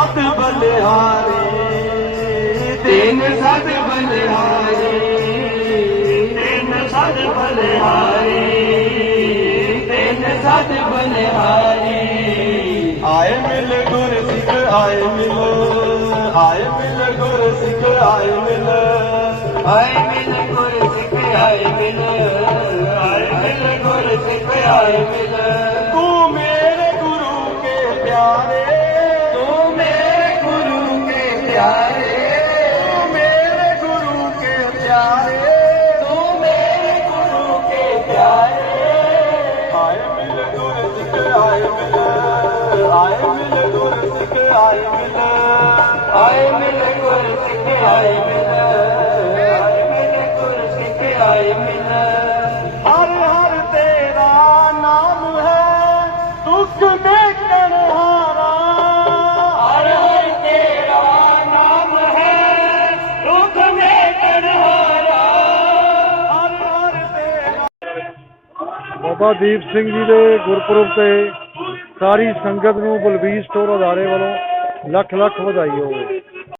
ਸਤ ਬਲਿਹਾਰੀ, ਤੈਨ ਸਤ ਬਲਿਹਾਰੀ, ਤੈਨ ਸਤ ਬਲਿਹਾਰੀ, ਤੈਨ ਸਤ ਬਲਿਹਾਰੀ। ਆਏ ਮਿਲ ਗੁਰ ਸਿੱਖ, ਆਏ ਮਿਲ ਆਏ ਮਿਲ ਗੁਰ ਸਿੱਖ, ਆਏ ਮਿਲ। ਆਏ ਮਿਲ ਗੁਰ ਸਿੱਖ, ਆਏ ਮਿਲ। ਆਏ ਮਿਲ ਗੁਰ ਸਿੱਖ, ਆਏ ਮਿਲ। ਆਏ ਮਿਲ ਗੁਰ ਸਿੱਖ ਆਏ ਮਿਲ ਆਏ ਮਿਲ ਗੁਰ ਸਿੱਖ ਆਏ ਮਿਲ ਆਏ ਮਿਲ ਗੁਰ ਸਿੱਖ ਆਏ ਮਿਲ ਹਰ ਹਰ ਤੇਰਾ ਨਾਮ ਹੈ ਦੁੱਖ ਮੇਟਣ ਹਾਰਾ ਹਰ ਹਰ ਤੇਰਾ ਨਾਮ ਹੈ ਦੁੱਖ ਮੇਟਣ ਹਾਰਾ ਹਰ ਹਰ ਤੇਰਾ ਬਾਬਾ ਦੀਪ ਸਿੰਘ ਜੀ ਦੇ ਗੁਰਪੁਰਬ ਤੇ ਸਾਰੀ ਸੰਗਤ ਨੂੰ ਬਲਬੀਰ ਸਟੋਰ ਅਦਾਰੇ ਵੱਲੋਂ ਲੱਖ ਲੱਖ ਵਧਾਈ ਹੋਵੇ।